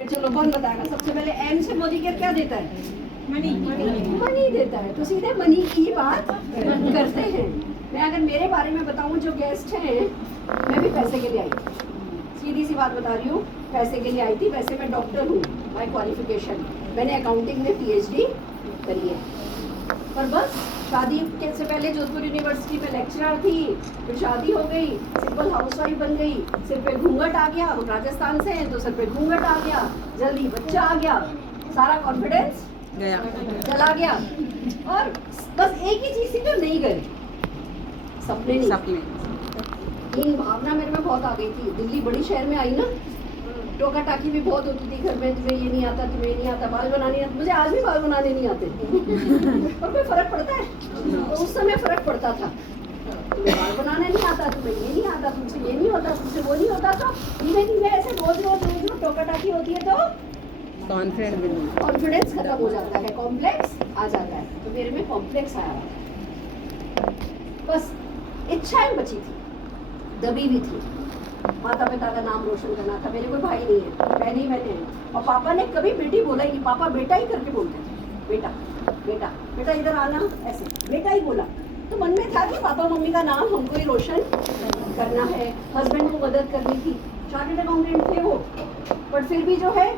चलो कौन बताएगा? सबसे पहले एम से मोदी केयर क्या देता है? मनी मनी देता है। तो सीधे मनी की बात करते हैं। मैं अगर मेरे बारे में बताऊं, जो गेस्ट हैं, मैं भी पैसे के लिए आई थी। सीधी सी बात बता रही हूँ, पैसे के लिए आई थी। वैसे मैं डॉक्टर हूँ बाय क्वालिफिकेशन, मैंने अकाउंटिंग में PhD करी है। पर बस शादी के से पहले जोधपुर यूनिवर्सिटी में लेक्चरर थी, फिर शादी हो गई, सिंपल हाउसवाइफ बन गई, सिर पे घूंघट आ गया। हम राजस्थान से हैं तो सिर पे घूंघट आ गया, जल्दी बच्चा आ गया, सारा कॉन्फिडेंस गया, चला गया। और बस एक ही चीज थी जो नहीं गई, सपने नहीं। इन भावना मेरे में बहुत आ गई थी। दिल्ली बड़ी शहर में आई ना, टोका टाकी भी बहुत होती थी घर में, तुम्हें ये नहीं आता, तुम्हें ये नहीं आता, बाल बनाने आता। मुझे आज भी बाल बनाने नहीं आते और कोई फर्क पड़ता है? तो उस समय फर्क पड़ता था। तुम्हें बाल बनाने नहीं आता, तुम्हें ये नहीं आता, तुमसे ये नहीं होता, तुमसे वो नहीं होता। तो धीरे धीरे ऐसे रोज रोज टोका टाकी होती है तो कॉन्फिडेंस खत्म हो जाता है, कॉम्प्लेक्स आ जाता है। तो मेरे में कॉम्प्लेक्स आया हुआ, बस इच्छाएं बची थी, दबी भी थी। माता पिता का नाम रोशन करना था। मेरे कोई भाई नहीं है, बहन ही बहने हैं। और पापा ने कभी बेटी बोला ही नहीं, पापा बेटा ही करके बोलते थे। बेटा बेटा बेटा इधर आना, ऐसे बेटा ही बोला। तो मन में था कि पापा मम्मी का नाम हमको ही रोशन करना है। हस्बैंड को मदद करनी थी, चार्टर्ड अकाउंटेंट थे वो, बट फिर भी जो है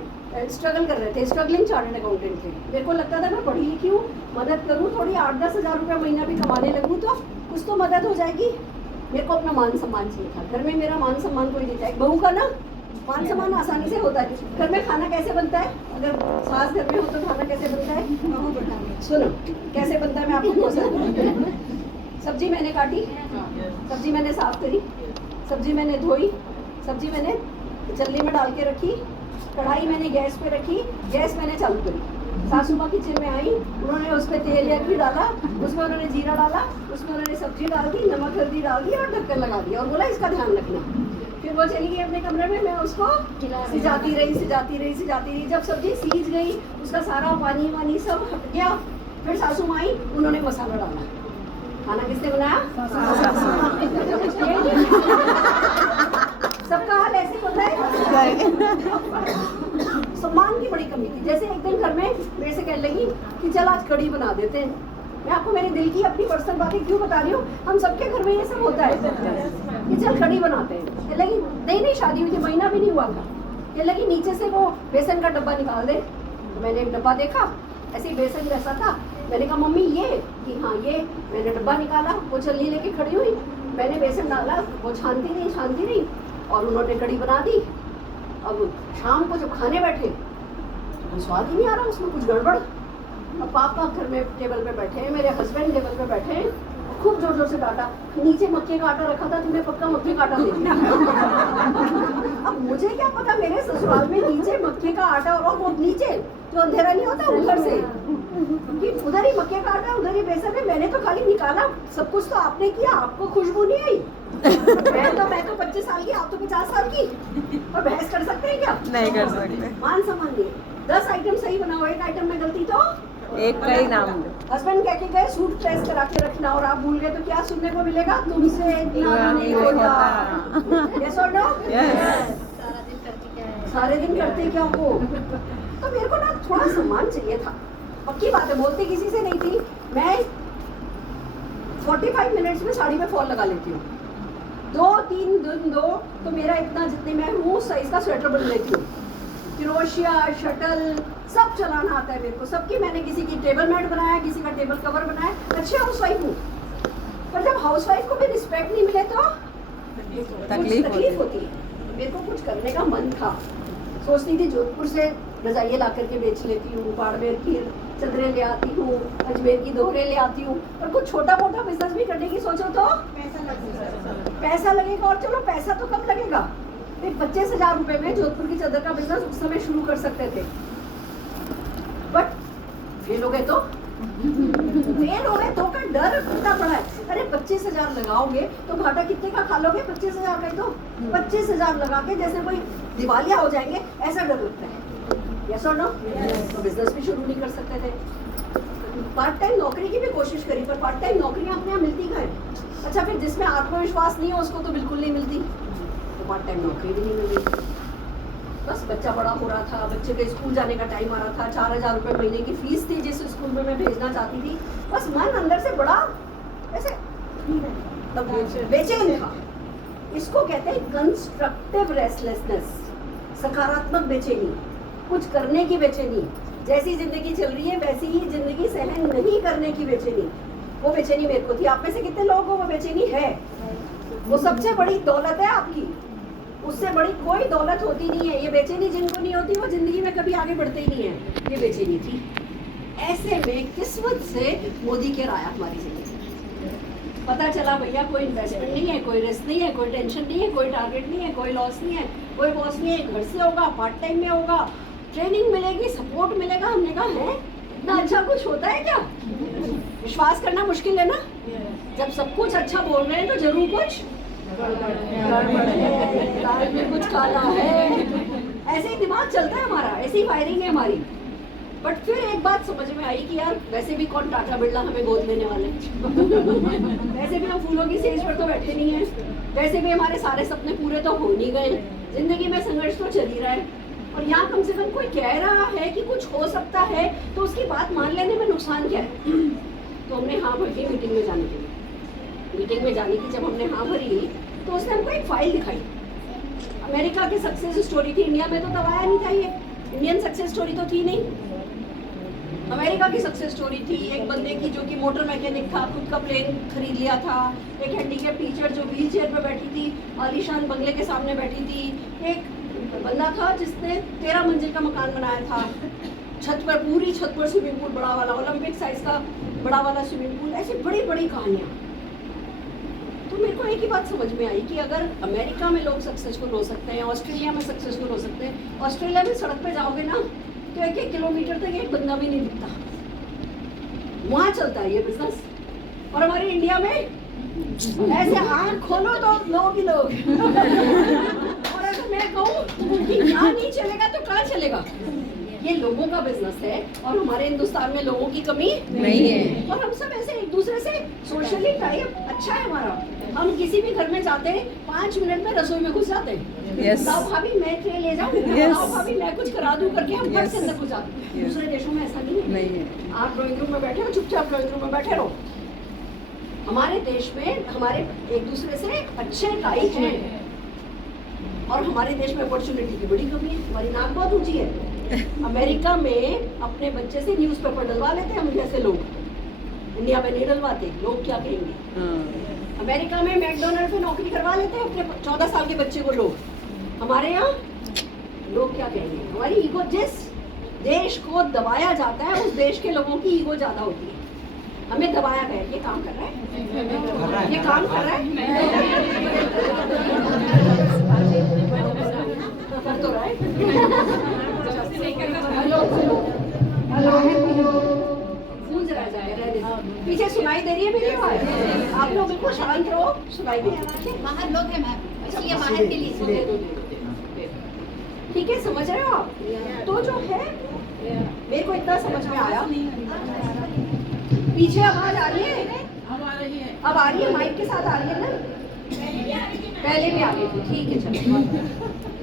स्ट्रगल कर रहे थे, स्ट्रगलिंग चार्टर्ड अकाउंटेंट थे। मेरे को लगता था मैं पढ़ी लिखी हूँ, मदद करूँ, थोड़ी 8-10 हज़ार रुपये महीना भी कमाने लगूँ तो कुछ तो मदद हो जाएगी। मेरे को अपना मान सम्मान चाहिए था। घर में मेरा मान सम्मान कोई देता है, बहू का ना मान सम्मान आसानी से होता है। घर में खाना कैसे बनता है? अगर सास घर में हो तो खाना कैसे बनता है? सुनो कैसे बनता है, मैं आपको पसंद। सब्जी मैंने काटी, सब्जी मैंने साफ करी, सब्जी मैंने धोई, सब्जी मैंने चल्ली में डाल के रखी, कढ़ाई मैंने गैस पे रखी, गैस मैंने चालू करी। सासू माँ किचन में आई, उन्होंने उस पर तेल या घी डाला, उसमें उन्होंने जीरा डाला, उसमें उन्होंने सब्जी डाल दी, नमक हल्दी डाल दी और ढक्कन लगा दिया और बोला इसका ध्यान रखना। फिर वो चली गई अपने कमरे में, मैं उसको सिजाती रही। जब सब्जी सीज गई, उसका सारा पानी वानी सब हट गया, फिर सासू माँ आई, उन्होंने मसाला डाला। खाना किसने बनाया? सबका हाल ऐसे होता है। सम्मान की बड़ी कमी थी। जैसे एक दिन घर में मेरे से कहने लगी कि चल आज कढ़ी बना देते हैं। मैं आपको मेरे दिल की अपनी पर्सनल बातें क्यों बता रही हूँ, हम सबके घर में ये सब होता है कि चल कढ़ी बनाते हैं। कहने लगी नहीं शादी हुई थी, महीना भी नहीं हुआ था। कहने लगी नीचे से वो बेसन का डब्बा निकाल दे। तो मैंने एक डब्बा देखा, ऐसे ही बेसन जैसा था। मैंने कहा मम्मी ये, कि हाँ ये। मैंने डब्बा निकाला, वो चलनी लेके खड़ी हुई, मैंने बेसन डाला, वो छानती रही और उन्होंने कढ़ी बना दी। अब शाम को जब खाने बैठे तो स्वाद ही नहीं आ रहा, उसमें कुछ गड़बड़। अब पापा घर में टेबल पे बैठे हैं, मेरे हस्बैंड टेबल पे बैठे हैं, खूब जोर जोर से डांटा, नीचे मक्के का आटा रखा था, तुमने पक्का मक्के का आटा दे दिया। अब मुझे क्या पता, मेरे ससुराल में नीचे मक्के का आटा, और वो नीचे जो अंधेरा नहीं होता उधर से, कि उधर ही मक्के का आटा, उधर ही बेसन है। मैंने तो खाली निकाला, सब कुछ तो आपने किया, आपको खुशबू नहीं आई। मैं तो 25 साल की, आप तो 50 साल की, और बहस कर सकते हैं क्या? नहीं कर सकते। मान सम्मान नहीं। 10 आइटम सही बनाओ, एक आइटम में गलती तो एक का ही नाम दो। हस्बैंड कह के गए सूट प्रेस करा के रखना, और आप भूल गए तो क्या सुनने को मिलेगा? तुमसे इतना नहीं होता। यस और नो? यस। सारे दिन करते क्या हो? तो मेरे को ना थोड़ा सम्मान चाहिए था। पक्की बात है, बोलती किसी से नहीं थी। मैं 45 मिनट्स में साड़ी में फॉल लगा लेती हूँ। 2-3 दिन दो तो मेरा इतना, जितने मैं हूँ साइज का स्वेटर बन लेती हूँ। क्रोशिया, शटल सब चलाना आता है मेरे को, सबकी। मैंने किसी की टेबल मैट बनाया, किसी का टेबल कवर बनाया। अच्छी हाउसवाइफ हूँ, पर जब हाउसवाइफ को भी रिस्पेक्ट नहीं मिले तो तकलीफ होती है। मेरे को कुछ करने का मन था, सोचती थी जोधपुर से रजाइयाँ ला करके बेच लेती हूँ, बाड़मेर की चदरें ले आती हूँ, अजमेर की दोहरे ले आती हूँ। और कुछ छोटा मोटा बिजनेस भी करने की सोचो तो पैसा लगेगा। और चलो पैसा तो कम लगेगा, 25 हज़ार रुपए में जोधपुर की चादर का बिजनेस उस समय शुरू कर सकते थे। बट फेल हो गए तो का डर कितना बड़ा है। अरे 25 हज़ार लगाओगे तो घाटा कितने का खा लोगे? 25 हज़ार का ही तो 25 हज़ार लगा के जैसे कोई दिवालिया हो जाएंगे, ऐसा डर लगता है। यस और नो? तो बिजनेस भी शुरू नहीं कर सकते थे। पार्ट टाइम नौकरी की भी कोशिश करी, पर पार्ट टाइम नौकरियां अपने यहाँ मिलती है। अच्छा, फिर जिसमें आत्मविश्वास नहीं हो उसको तो बिल्कुल नहीं मिलती, तो पार्ट टाइम नौकरी भी नहीं मिल रही। बस बच्चा बड़ा हो रहा था, बच्चे के स्कूल जाने का टाइम आ रहा था, 4,000 रुपये महीने की फीस थी जिस स्कूल में मैं भेजना चाहती थी। बस मन अंदर से बड़ा ऐसे बेचैन था। इसको कहते हैं कंस्ट्रक्टिव रेस्टलेसनेस, सकारात्मक बेचैनी, कुछ करने की बेचैनी। जैसी जिंदगी चल रही है वैसी ही जिंदगी सहन नहीं करने की बेचैनी, वो बेचैनी मेरे को थी। आप में से कितने लोगों को वो बेचैनी है? वो सबसे बड़ी दौलत है आपकी, उससे बड़ी कोई दौलत होती नहीं है। ये बेचैनी जिनको नहीं होती वो जिंदगी में कभी आगे बढ़ते ही नहीं है। ये बेचैनी थी। ऐसे में किस्मत से मोदी केयर आया हमारी जिंदगी। पता चला भैया कोई इन्वेस्टमेंट नहीं है, कोई रिस्क नहीं है, कोई टेंशन नहीं है, कोई टारगेट नहीं है, कोई लॉस नहीं है, कोई बॉस नहीं है, घर से होगा, पार्ट टाइम में होगा, ट्रेनिंग मिलेगी, सपोर्ट मिलेगा। हमने कहा है इतना अच्छा कुछ होता है क्या? विश्वास करना मुश्किल है ना। जब सब कुछ अच्छा बोल रहे हैं तो जरूर कुछ गड़बड़ है, दाल में कुछ काला है। ऐसे ही दिमाग चलता है हमारा, ऐसी ही फायरिंग है हमारी। बट फिर एक बात समझ में आई कि यार वैसे भी कौन टाटा बिरला हमें गोद लेने वाले वैसे भी हम फूलों की सेज पर तो बैठे नहीं हैं, वैसे भी हमारे सारे सपने पूरे तो हो नहीं गए, जिंदगी में संघर्ष तो चल ही रहा है। और यहाँ कम से कम कोई कह रहा है कि कुछ हो सकता है तो उसकी बात मान लेने में नुकसान क्या है? तो हमने हाँ भरी मीटिंग में जाने के लिए। मीटिंग में जाने की जब हमने हाँ भरी तो उसने हमको एक फाइल दिखाई। अमेरिका की सक्सेस स्टोरी थी, इंडिया में तो तब आया नहीं था ये, इंडियन सक्सेस स्टोरी तो थी नहीं, अमेरिका की सक्सेस स्टोरी थी। एक बंदे की जो कि मोटर मैकेनिक था, खुद का प्लेन खरीद लिया था। एक हैंडीकैप टीचर जो व्हील चेयर पर बैठी थी, आलीशान बंगले के सामने बैठी थी। एक बंदा था जिसने 13 मंजिल का मकान बनाया था, छत पर, पूरी छत पर स्विमिंग पूल बड़ा वाला, ओलंपिक साइज का बड़ा वाला स्विमिंग पूल। ऐसी बड़ी बड़ी कहानियाँ। तो मेरे को एक ही बात समझ में आई कि अगर अमेरिका में लोग सक्सेसफुल हो सकते हैं, ऑस्ट्रेलिया में सक्सेसफुल हो सकते हैं, ऑस्ट्रेलिया में सड़क पे जाओगे ना तो 1-1 किलोमीटर तक एक बंदा भी नहीं दिखता, वहाँ चलता है ये बिजनेस। और हमारे इंडिया में ऐसे आँख खोलो तो लोग ही लोग और अगर मैं कहूँ कि यहाँ नहीं चलेगा तो कहाँ चलेगा? ये लोगों का बिजनेस है और हमारे हिंदुस्तान में लोगों की कमी नहीं है। और हम सब ऐसे एक दूसरे से सोशली टाइप अच्छा है हमारा। हम किसी भी घर में जाते हैं 5 मिनट में रसोई में घुस जाते हैं। Yes. लाओ भाभी मैं ट्रे ले जाऊँ, Yes. लाओ भाभी मैं कुछ करा दूँ करके हम फट Yes. से अंदर घुस जाते हैं। Yes. दूसरे देशों में ऐसा नहीं है। नहीं है। आप ड्राइंग रूम में बैठे हो, चुपचाप ड्राइंग रूम में बैठे रहो। हमारे देश में हमारे एक दूसरे से अच्छे टाइप हैं और हमारे देश में अपॉर्चुनिटी की बड़ी कमी है। हमारी नाक बहुत ऊंची है। अमेरिका में अपने बच्चे से न्यूज़पेपर डलवा लेते हैं हम जैसे लोग, इंडिया में नहीं डलवाते। लोग क्या कहेंगे? अमेरिका में मैकडोनल्ड पे नौकरी करवा लेते हैं अपने 14 साल के बच्चे को लोग। हमारे यहाँ लोग क्या कहेंगे? हमारी ईगो, जिस देश को दबाया जाता है उस देश के लोगों की ईगो ज्यादा होती है। हमें दबाया गया, ये काम कर रहा है, ये काम कर रहा है, कर तो रहा है। हेलो हेलो, गूंज रहा है, पीछे सुनाई दे रही है मेरी आवाज? आप लोग बिल्कुल शांत रहो, सुनाई दे रही है। बाहर लोग हैं मैम, इसलिए बाहर के लिए ठीक है, समझ रहे हो आप? तो जो है मेरे को इतना समझ में आया। पीछे आवाज आ रही है? अब आ रही है, माइक के साथ आ रही है ना? पहले भी आ रही थी, ठीक है चलो।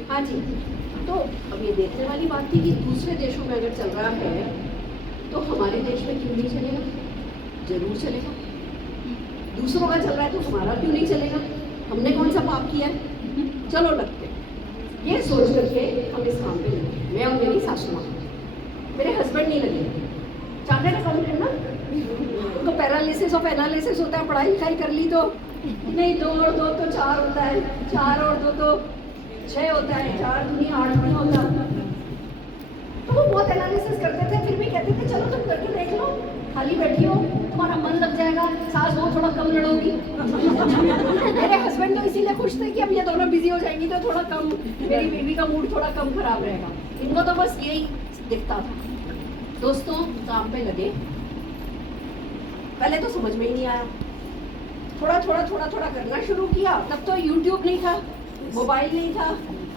हाँ जी, तो अब ये देखने वाली बात थी कि दूसरे देशों में अगर चल रहा है तो हमारे देश में क्यों नहीं चलेगा? जरूर चलेगा। दूसरों का चल रहा है तो हमारा क्यों नहीं चलेगा? हमने कौन सा पाप किया है? चलो लगते, ये सोच करके हम इस काम पे लगे, मैं और मेरी सासू माँ। मेरे हस्बैंड नहीं लगे, चार्टर्ड अकाउंटेंट ना, उनको पैरालिसिस ऑफ एनालिसिस होता है, पढ़ाई लिखाई कर ली तो नहीं, 2 और 2 तो 4 होता है, 4 और 2 तो 6 होता है, 4 दूनी 8 नहीं होता। तो वो बहुत एनालिसिस करते थे, फिर भी कहते थे चलो तुम करके देख लो, खाली बैठी हो, तुम्हारा मन लग जाएगा, सास बहुत थोड़ा कम लड़ोगी। मेरे हस्बैंड तो इसीलिए खुश थे कि अब ये दोनों बिजी हो जाएंगी तो थोड़ा कम, मेरी बेबी का मूड थोड़ा कम खराब रहेगा। इनको तो बस यही दिखता था। दोस्तों काम पे लगे, पहले तो समझ में ही नहीं आया, थोड़ा थोड़ा करना शुरू किया। तब तो यूट्यूब नहीं था, मोबाइल नहीं था,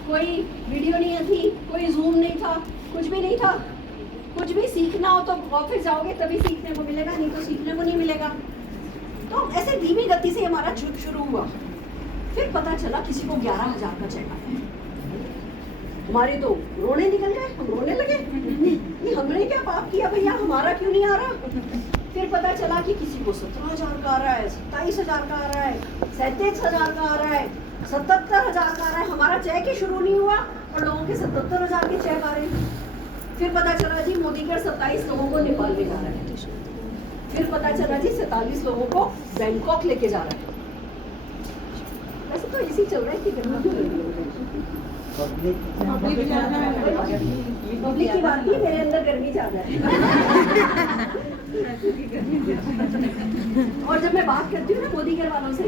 कोई वीडियो नहीं थी, कोई जूम नहीं था, कुछ भी नहीं था। कुछ भी सीखना हो तो ऑफिस जाओगे तभी सीखने को मिलेगा, नहीं तो सीखने को नहीं मिलेगा। तो ऐसे धीमी गति से हमारा शुरू हुआ। फिर पता चला किसी को 11,000 का चेक आया। हमारे तो रोने निकल गए, हम रोने लगे कि हमने क्या पाप किया भैया, हमारा क्यों नहीं आ रहा। फिर पता चला कि किसी को 17,000 का आ रहा है, 27,000 का आ रहा है, 37,000 का आ रहा है, 77,000 का आ रहा है। हमारा चेक ही शुरू नहीं हुआ और लोगों के 77,000 के चेक आ रहे हैं। फिर पता चला जी मोदी के 27 लोगों को नेपाल ले जा रहा है। फिर पता चला जी 47 लोगों को बैंकॉक लेके जा रहा है। वैसे तो इसी चल रहा है कि पब्लिक की बात नहीं, मेरे अंदर गर्मी ज्यादा है। और जब मैं बात करती हूँ ना मोदी घर वालों से,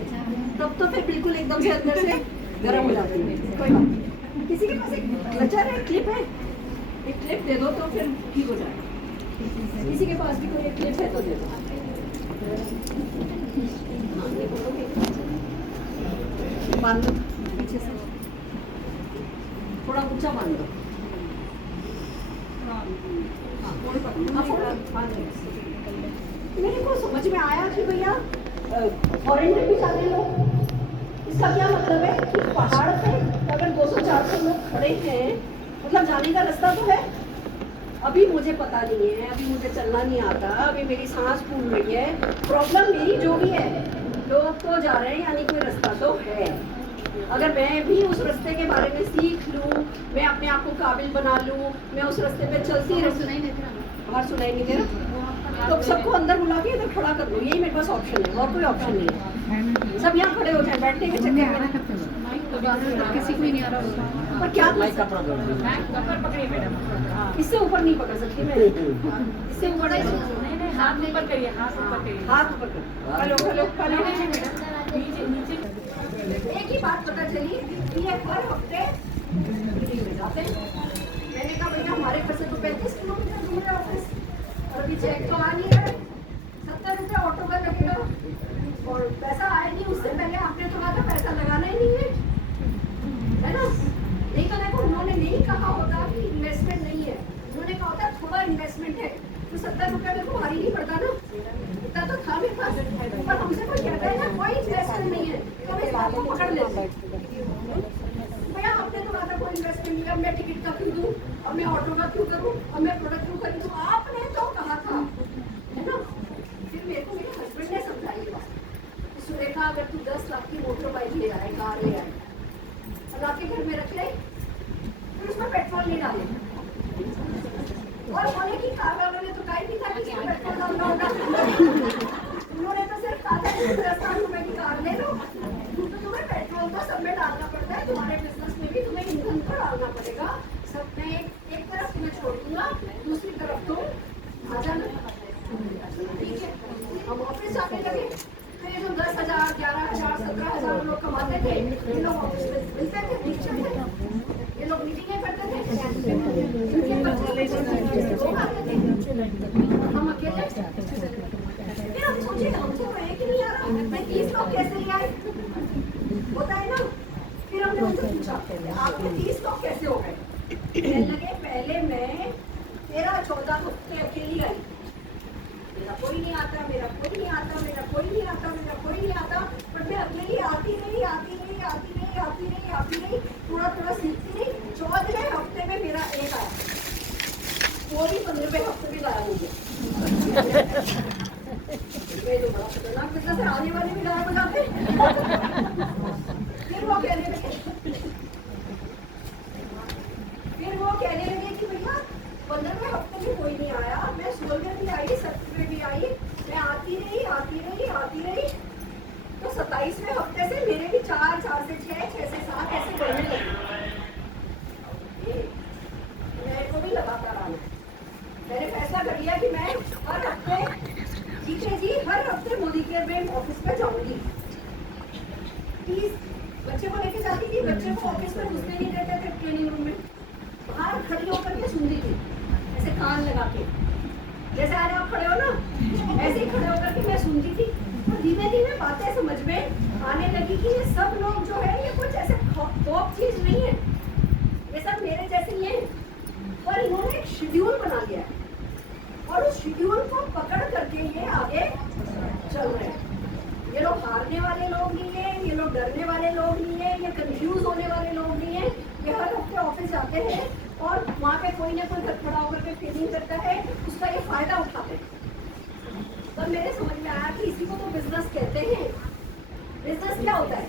तब तो फिर बिल्कुल एकदम से अंदर से गर्म हो जाती है। कोई बात नहीं, किसी के पास एक कल्चर है, क्लिप है, एक क्लिप दे दो तो फिर ठीक हो जाएगा। किसी के पास भी कोई एक क्लिप है तो दे दो। हाँ, ये बोलोगे बांध दो पीछे से, थोड़ा ऊंचा बांध दो। मेरे को समझ में आया कि भैया फॉरेन में भी जाने लोग, इसका क्या मतलब है कि पहाड़ पे अगर 200-400 लोग खड़े हैं, मतलब जाने का रास्ता तो है। अभी मुझे पता नहीं है, अभी मुझे चलना नहीं आता, अभी मेरी सांस फूल रही है, प्रॉब्लम मेरी जो भी है, लोग तो जा रहे हैं यानी कोई रास्ता तो है। अगर मैं भी उस रास्ते के बारे में सीख लूँ, मैं अपने आप को काबिल बना लूँ, मैं उस रास्ते पे चलती रहूँ। हमारा सुनाई नहीं दे रहा तो सबको अंदर बुला के इधर खड़ा कर दो, यही मेरे पास ऑप्शन है, और कोई ऑप्शन नहीं है। सब यहाँ खड़े हो जाए, बैठने के चक्कर में किसी को ही नहीं आ रहा। पर क्या इससे ऊपर नहीं पकड़ सकती मैं, इससे ऊपर हाथ ऊपर करिए, हाथ ऊपर करिए, हाथ ऊपर कर। Hello hello hello. एक ही बात पता चली कि ये हर हफ्ते मीटिंग में जाते हैं। मैंने कहा भैया हमारे घर से तो 35 किलोमीटर दूर है ऑफिस, और अभी चेक तो आ नहीं रहा है, 70 रुपये ऑटो का लगेगा और पैसा आया नहीं। उससे पहले आपने तो कहा था पैसा लगाना ही नहीं है ना। नहीं तो देखो उन्होंने नहीं कहा होता कि इन्वेस्टमेंट नहीं है, उन्होंने कहा होता थोड़ा इन्वेस्टमेंट है, तो 70 रुपये मेरे को भारी नहीं पड़ता ना, इतना तो था मेरे पास। पर हमसे कोई कहता है ना कोई इन्वेस्टमेंट नहीं है, तो हम इस बात को पकड़ लेते हैं। भैया आपने तो कहा था कोई इन्वेस्टमेंट नहीं है, अब मैं टिकट का क्यों दूँ, अब मैं ऑटो का क्यों करूँ, अब मैं प्रोडक्ट क्यों खरीदूँ, आपने तो कहा था, है ना। फिर मेरे को मेरे हस्बैंड ने समझाई बात, सुरेखा अगर तू 10 लाख की मोटर बाइक ले आए, कार ले आए, और आपके घर में रख ले, फिर उसमें पेट्रोल नहीं डाले, और बोले कि कार वालों ने तो कहीं नहीं था कि इसमें पेट्रोल डालना होगा, उन्होंने तो सिर्फ कहा था कि 10 लाख रुपए की कार ले लो, तो तुम्हें पेट्रोल तो सब में डालना पड़ता है, तुम्हारे बिजनेस में भी तुम्हें ईंधन तो डालना पड़ेगा। सब में एक तरफ तुम्हें छोड़ दूंगा, दूसरी तरफ तुम आ जाना, ठीक है। हम ऑफिस जाने लगे, फिर जो 10,000, 11,000, 17,000 लोग कमाते थे, ये लोग ऑफिस में मिलते थे, टीचर थे, ये लोग मीटिंगें करते थे, इनके बच्चे लोग आते थे, हम अकेले। फिर हम सोचे हमसे तो एक ही नहीं आ रहा, मैं 30 लोग कैसे नहीं आए, होता है ना। फिर हमने उनसे पूछा आपके 30 लोग कैसे हो गए। कहने लगे पहले मैं 13-14 हफ्ते अकेली आई, मेरा कोई नहीं आता, मेरा कोई नहीं आता, मेरा कोई नहीं आता, मेरा कोई नहीं आता, पर मैं अकेली आती रही, आती रही, आती रही, आती रही, आती रही, थोड़ा थोड़ा सीखती रही। 14वें हफ्ते में मेरा एक आया, वो भी 15वें हफ्ते में गायब हो गया। मैं तो बड़ा खतरनाक बिजनेस है, आने वाले भी गायब हो जाते। फिर वो कहने लगे कि भैया 15वें हफ्ते में कोई नहीं आया, मैं 16वें भी आई, 17वें भी आई, मैं आती रही, आती रही, आती रही, तो 27वें हफ्ते से मेरे भी 4 से 6, 6 से 7 ऐसे बढ़ने लगे। मेरे को भी लगातार आना, मैंने फैसला कर लिया कि मैं हर हफ्ते हर हफ्ते मोदी केयर में ऑफिस में जाऊंगी। 30 बच्चे को लेके जाती थी, बच्चे को ऑफिस में घुसने नहीं देते थे, ट्रेनिंग रूम में बाहर खड़ी होकर के सुनती थी, ऐसे कान लगा के, जैसे आज आप खड़े हो ना, ऐसे ही खड़े होकर के मैं सुनती थी। और धीमे धीमे बातें समझ में आने लगी कि ये सब लोग जो है ये कुछ ऐसे खौफ चीज नहीं है, ये सब मेरे जैसे ही हैं, पर इन्होंने एक शेड्यूल बना लिया है और उस शेड्यूल को पकड़ करके ये आगे चल रहे हैं। ये लोग हारने वाले लोग नहीं है, ये लोग डरने वाले लोग नहीं है, ये कंफ्यूज होने वाले लोग नहीं है, ये हर हफ्ते ऑफिस जाते हैं और वहाँ पे कोई ना कोई घर खड़ा होकर के फीलिंग करता है, उसका ये फायदा उठाते हैं। तब मेरे समझ में आया कि इसी को तो बिजनेस कहते हैं। बिजनेस क्या होता है?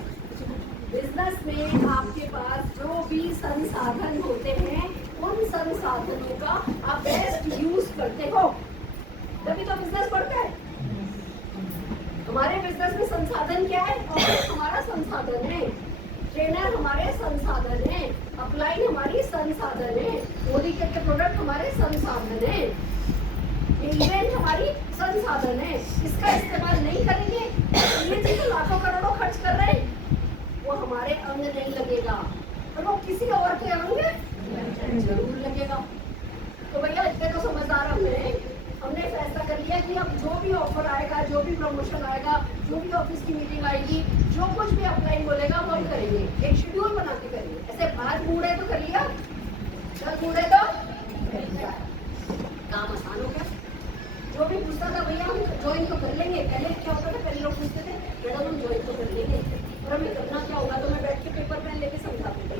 बिजनेस में आपके पास जो भी संसाधन होते हैं, उन संसाधनों का आप बेस्ट यूज करते हो, तभी तो बिजनेस बढ़ता है। हमारे बिजनेस में संसाधन क्या है? ऑफिस हमारा संसाधन है, ट्रेनर हमारे संसाधन है, अपलाइन हमारी संसाधन है, मोदी के प्रोडक्ट हमारे संसाधन है, ये इवेंट हमारी संसाधन है। इसका इस्तेमाल नहीं करेंगे तो ये चीज लाखों करोड़ों खर्च कर रहे हैं, वो हमारे अंग नहीं लगेगा, और वो किसी और के अंग जरूर लगेगा। तो भैया इतने तो समझदार हमने फैसला कर लिया कि अब जो भी ऑफर आएगा, जो भी प्रमोशन आएगा, जो भी ऑफिस की मीटिंग आएगी, जो कुछ भी अपलाइन बोलेगा वो हम करेंगे, एक शेड्यूल बना के करेंगे। ऐसे आज मूड है तो कर लिया, कल मूड है तो काम आसान हो गया। जो भी पूछता था भैया हम ज्वाइन तो कर लेंगे, पहले क्या होता था, पहले लोग पूछते थे मैडम हम ज्वाइन तो कर लेंगे, और हमें करना क्या होगा? तो मैं बैठ के पेपर पेन लेके समझाती थी,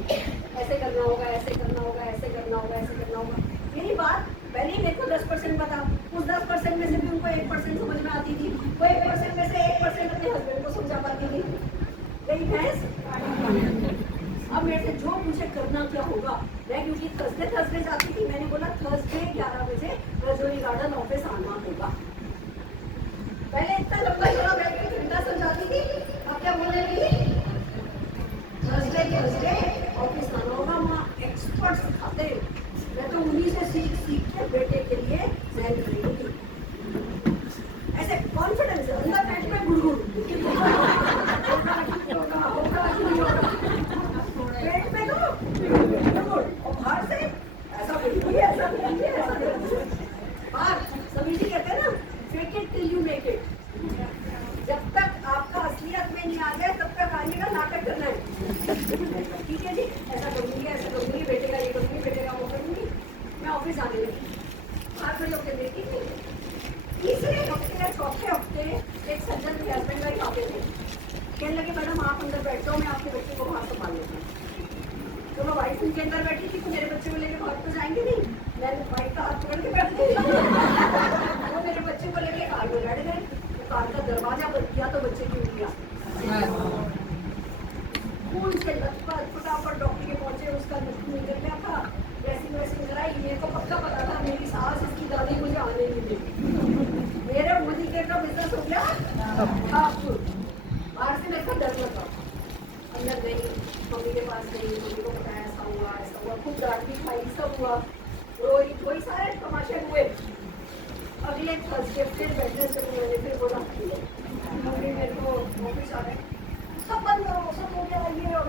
ऐसे करना होगा, ऐसे करना होगा, ऐसे करना होगा, ऐसे करना होगा। मेरी बात पहले ही देखो 10% बता, उस 10% में से भी उनको 1% समझ में आती थी, वो 1% में से 1% अपने हस्बैंड को समझा पाती थी। गई भैंस। अब मेरे से जो मुझे करना क्या होगा, मैं क्योंकि थर्सडे जाती थी, मैंने बोला थर्सडे 11 बजे रजौरी गार्डन ऑफिस आना होगा। पहले इतना लंबा चला बैठ के घंटा समझाती थी, अब क्या बोलने लगी? थर्सडे ऑफिस आना होगा, वहाँ एक्सपर्ट सिखाते हैं। मैं तो उन्हीं से सीख के बेटे के लिए जहन करेंगी। ऐसे कॉन्फिडेंस है, अंदर पेट में गुड़गुड़, पेट में तो गुड़गुड़, और बाहर से ऐसा बिल्कुल ऐसा बाहर सभी जी कहते हैं ना, fake it till you make it. जब तक आपका असलियत में नहीं आ जाए तब तक आने का नाटक करना है। ठीक है जी, ऐसा करूँगी, ऐसा करूँगी, बेटे का ये करूँगी, बेटे का वो करूँगी। मैं ऑफिस आने लगी, बाहर खड़े होकर देखी थी। तीसरे हफ्ते या चौथे हफ्ते एक सज्जन के हस्बैंड वाइफ आते थे, कहने लगे मैडम आप अंदर बैठ जाओ, मैं आपके बच्चे को बाहर संभाल लेता हूँ। तो मैं वाइफ उनके अंदर बैठी थी, तो मेरे बच्चे को लेकर बाहर तो जाएंगे नहीं, मैं वाइफ का हाथ पकड़ के बैठ गई। वो मेरे बच्चे को लेकर कार में बैठ गए, कार का दरवाजा बंद किया तो बच्चे की उंगलियां खून से लथपथ, फटाफट डॉक्टर के पहुंचे, उसका खून निकल गया था। ड्रेसिंग कराई, मेरे को पक्का पता था मेरी सास इसकी दादी मुझे आने नहीं देती। मेरे मोदी के का बिजनेस हो गया आप बाहर से मेरे को डर लगा, अंदर गई, मम्मी के पास गई, मम्मी को बताया ऐसा हुआ, खूब डांट भी खाई, सब हुआ, रोई सारे तमाशे हुए। अगले थर्सडे फिर बैठने से मैंने फिर बोला मम्मी मेरे को ऑफिस आ गए, सब बंद करो, सब हो गया ये, और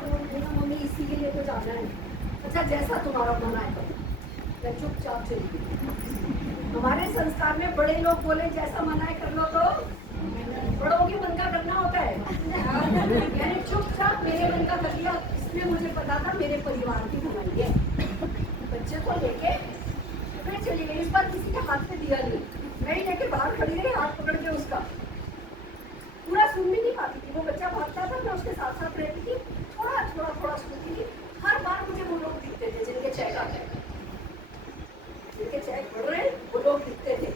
मम्मी इसी के लिए तो जाना है। अच्छा जैसा तुम्हारा मन आए, मैं चुपचाप चली गई। हमारे संस्कार में बड़े लोग बोले जैसा मन आए कर लो, तो बड़ों के मन का करना होता है। मैंने चुपचाप मेरे मन का कर लिया, इसमें मुझे पता था मेरे परिवार की भलाई है। बच्चे को लेके मैं चली गई, इस बार किसी के हाथ में दिया नहीं, मैं ही लेके बाहर खड़ी रही, हाथ पकड़ के उसका। पूरा सुन भी नहीं पाती थी, वो बच्चा भागता था, मैं उसके साथ साथ रहती थी, थोड़ा सुनती थी। हर बार मुझे वो लोग दिखते थे जिनके चेक आते हैं, जिनके चेक बढ़ रहे वो लोग दिखते थे,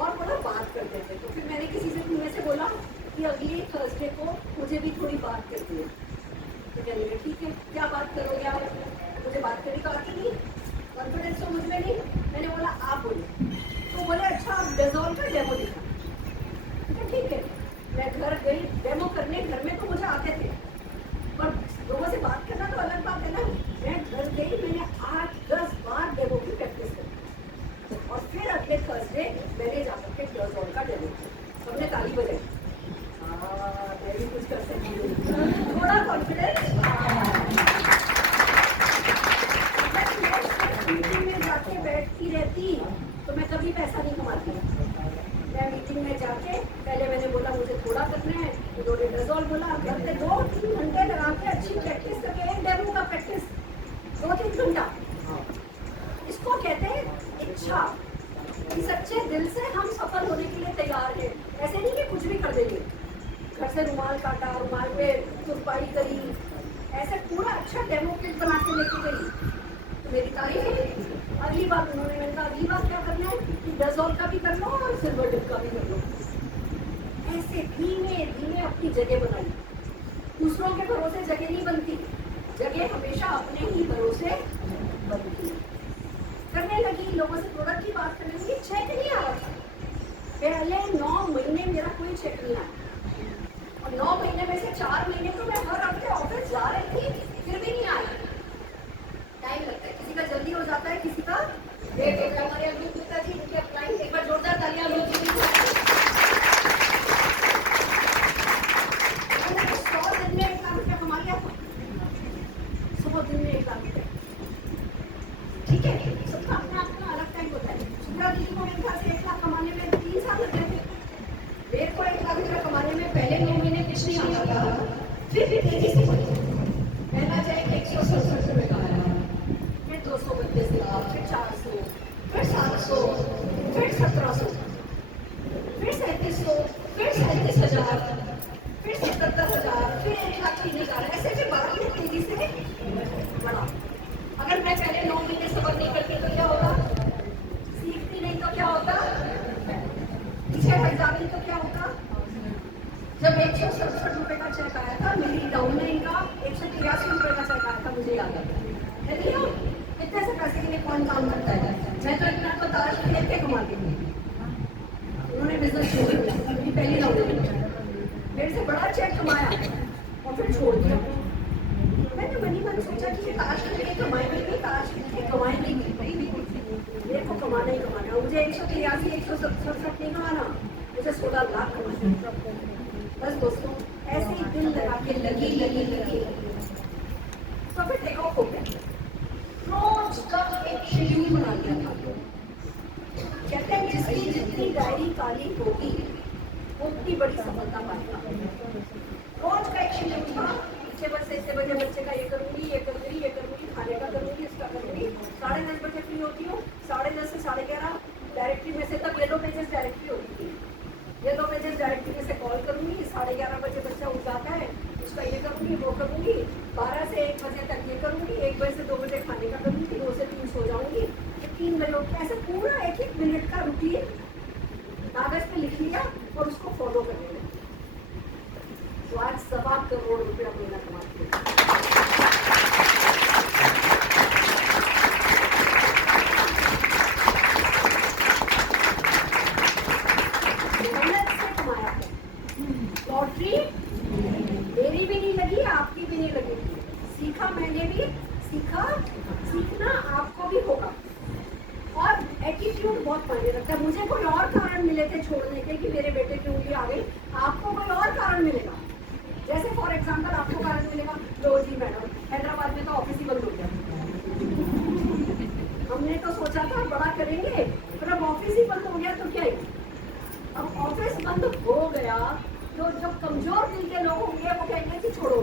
और बोला बात करते थे। तो फिर मैंने किसी से तुम्हें से बोला कि अगली थर्सडे को मुझे भी थोड़ी बात करनी है। तो कहने लगे ठीक है, क्या बात करोगे आप? मुझे बात करनी तो आती नहीं, कॉन्फिडेंस तो मुझ में नहीं। मैंने बोला आप बोले, तो बोले अच्छा आप डेज़ोल का डेमो दिखा। तो ठीक है, मैं घर गई डेमो करने, घर में तो मुझे आते थे, पर लोगों से बात करना तो अलग बात है ना। मैं घर गई, मैंने 8-10 बार डेमो की प्रैक्टिस करी, और फिर अगले थर्सडे मैंने जाकर के डेज़ोल का डेमो किया। सबने ताली बजाई, मैं भी कुछ कर सकती हूँ, थोड़ा कॉन्फिडेंस। मीटिंग में जाके बैठती रहती तो मैं कभी पैसा नहीं कमाती। मैं मीटिंग में जाके पहले मैंने बोला मुझे थोड़ा करना है, उन्होंने डेज़ोल बोला, करते 2-3 घंटे लगा के अच्छी प्रैक्टिस करके, एक डेमो का प्रैक्टिस 2-3 घंटा। इसको कहते हैं इच्छा, कि सच्चे दिल से हम सफल होने के लिए तैयार हैं। ऐसे नहीं कि कुछ भी कर देंगे, घर से रुमाल काटा, रुमाल पे तुरपाई करी, ऐसे पूरा अच्छा डेमो किट बना के लेके गई तो मेरी तारीफ हुई। अगली बार उन्होंने मैंने कहा अगली बार क्या करना है कि डजॉल का भी कर लो और सिल्वर डिप का भी कर लो। ऐसे धीमे धीमे अपनी जगह बनाई। दूसरों के भरोसे जगह नहीं बनती, जगह हमेशा अपने ही भरोसे बनती है। करने लगी, लोगों से प्रोडक्ट की बात करने लगी, चेक नहीं आ रहा था। पहले 9 महीने मेरा कोई चेक नहीं आया और 9 महीने में से 4 महीने तो मैं हर हफ्ते ऑफिस जा रही थी, फिर भी नहीं आया। टाइम लगता है, किसी का जल्दी हो जाता है, किसी का लेट होता है। हमारे अभी पिता जी इनके अप्लाई, एक बार जोरदार तालियां लो। 100 दिन में 1 लाख रुपया कमा लिया था। 100 दिन में 1 लाख रुपया, ठीक है। सबका अपना अपना अलग टाइम होता है। सुब्रा दीदी को मेरे ख्याल से 1 लाख कमाने में 3 साल लग गए थे। मेरे को 1 लाख रुपया कमाने में पहले 9 महीने कुछ नहीं आता था, फिर भी तेजी से बढ़ी। पहला चेक 167 रुपये का आया, फिर 232 लाख, फिर 400, फिर 700, फिर 1700, फिर 3700, फिर 37,000, फिर 77,000, फिर 1,03,000। ऐसे फिर 12 महीने तेजी से बढ़ा। अगर मैं पहले 9 महीने सफर नहीं करती तो क्या होता, सीखती नहीं तो क्या होता, पीछे हट जाती तो क्या होता। जब 167 रुपये का चेक आया था, मेरी डाउनलाइन का 183 रुपये का चेक आया था, मुझे याद आता है। इतने से पैसे के लिए कौन काम करता है? मैं तो इतना तो ताश खेल के कमाती हूँ। उन्होंने बिजनेस छोड़ दिया, मेरी पहली डाउनलाइन मेरे से बड़ा चेक कमाया और फिर छोड़ दिया। मैंने मनी मन सोचा कि ये ताश खेल के कमाएंगे नहीं, ताश खेल के कमाएंगे नहीं, मेरे को कमाना ही कमाना है। मुझे 183, 167 नहीं कमाना, मुझे 16 लाख कमाना। बस दोस्तों, ऐसे ही दिल लगा के लगी तो फिर टेक ऑफ हो गया। रोज का एक शेड्यूल बना लिया था। कहते हैं जिसकी जितनी डायरी काली होगी वो उतनी बड़ी सफलता पाएगा। रोज का एक शेड्यूल था, पीछे बस इतने बजे बच्चे का ये करूँगी, खाने का करूँगी, इसका करूँगी। 10:30 बजे फ्री होती हूँ, 10:30 से 11:30 डायरेक्टरी में से, तब येलो पेजेस डायरेक्टरी होती थी, येलो पेजेस डायरेक्टरी में से कॉल करूँगी। 11:30 बजे बच्चा उठ जाता है, उसका ये करूँगी, वो करूँगी। 12 से 1 बजे तक ये करूँगी, 1 बजे से 2 बजे खाने का करूँगी, 2 से 3 सो जाऊँगी, फिर 3 बजे उठ के ऐसे पूरा 1-1 मिनट का रूटीन कागज पे लिख लिया और उसको फॉलो करने लगे। तो आज 1.25 करोड़ रुपया महीना कमाती हूँ। मेहनत से कमाया है। लॉटरी मेरी भी नहीं लगी, आपकी भी नहीं लगी। सीखा मैंने भी, सीखना आपको भी होगा। और एटीट्यूड बहुत मायने रखता है। मुझे कोई और कारण मिले थे छोड़ने के कि मेरे बेटे की उंगली आ गई, आपको कोई और कारण मिलेगा। जैसे फॉर एग्जांपल आपको कारण मिलेगा, लो जी मैडम हैदराबाद में तो ऑफिस ही बंद हो गया, हमने तो सोचा था बड़ा करेंगे, पर अब ऑफिस ही बंद हो गया तो क्या है? अब ऑफिस बंद हो गया तो जो कमजोर दिल के लोग होंगे वो कहेंगे कि छोड़ो,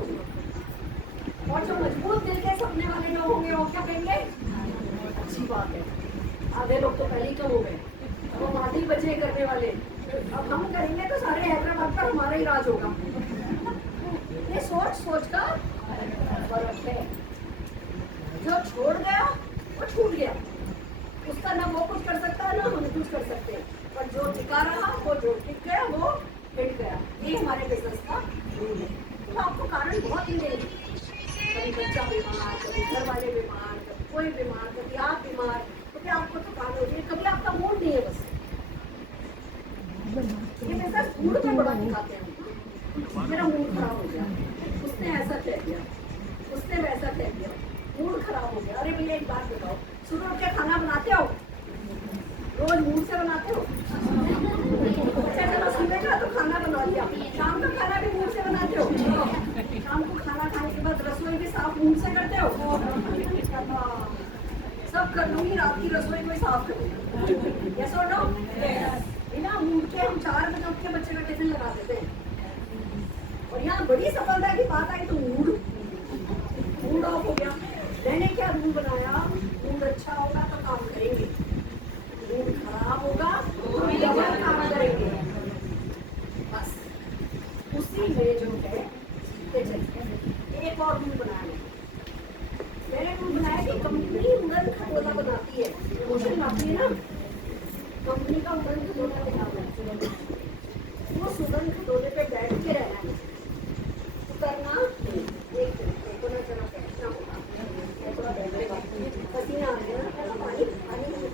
और जो मजबूत दिल के सपने वाले लोग होंगे वो क्या कहेंगे, अच्छी बात है। आधे लोग तो पहले ही कम हो गए, वो आधी बचे करने वाले, अब हम करेंगे तो सारे हैदराबाद पर हमारा ही राज होगा। ये सोच का फर्क है। जो छोड़ गया वो छूट गया, उसका ना वो कुछ कर सकता है ना हम कुछ कर सकते हैं, पर जो टिका रहा, वो जो टिक गया वो हिट गया। ये हमारे बिजनेस का रूल है। तो आपको कारण बहुत मिलेंगे, कभी बच्चा बीमार, कभी घर वाले बीमार, कभी कोई बीमार, कभी आप बीमार, कभी आपको थकान हो रही है, कभी आपका मूड नहीं है। बस ये बिजनेस मूड में बड़ा दिखाते हैं। मेरा मूड खराब हो गया, उसने ऐसा कह दिया, उसने वैसा कह दिया, मूड खराब हो गया। अरे भैया एक बात बताओ, सुबह उठ के खाना बनाते हो? रोज मूड से बनाते हो? चलो सुबह का तो खाना बना लिया, शाम का खाना भी मूड से बनाते हो? शाम को खाना खाने के बाद रसोई भी साफ मूड से करते हो? सब कर लूंगी, रात की रसोई को साफ करूंगी। यस और नो? बिना मूड के हम 4 बजे उठ के बच्चे का टिफिन लगा देते हैं, और यहाँ बड़ी सफलता की बात आई तो मूड ऑफ हो गया। मैंने क्या रूल बनाया, मूड अच्छा होगा तो काम करेंगे, मूड खराब होगा तो डबल काम करेंगे। बस उसी में जो है सीखते चलते। एक और रूल बनाया, कंप्लेन आती है ना, कंपनी का उड़न खटोला देना है, वो सुगंध खटोले पे बैठ के रहना है, उतरना एक को ना जरा बैठना होगा, थोड़ा बैठेगा, पसीना आ गया ना, पानी पानी में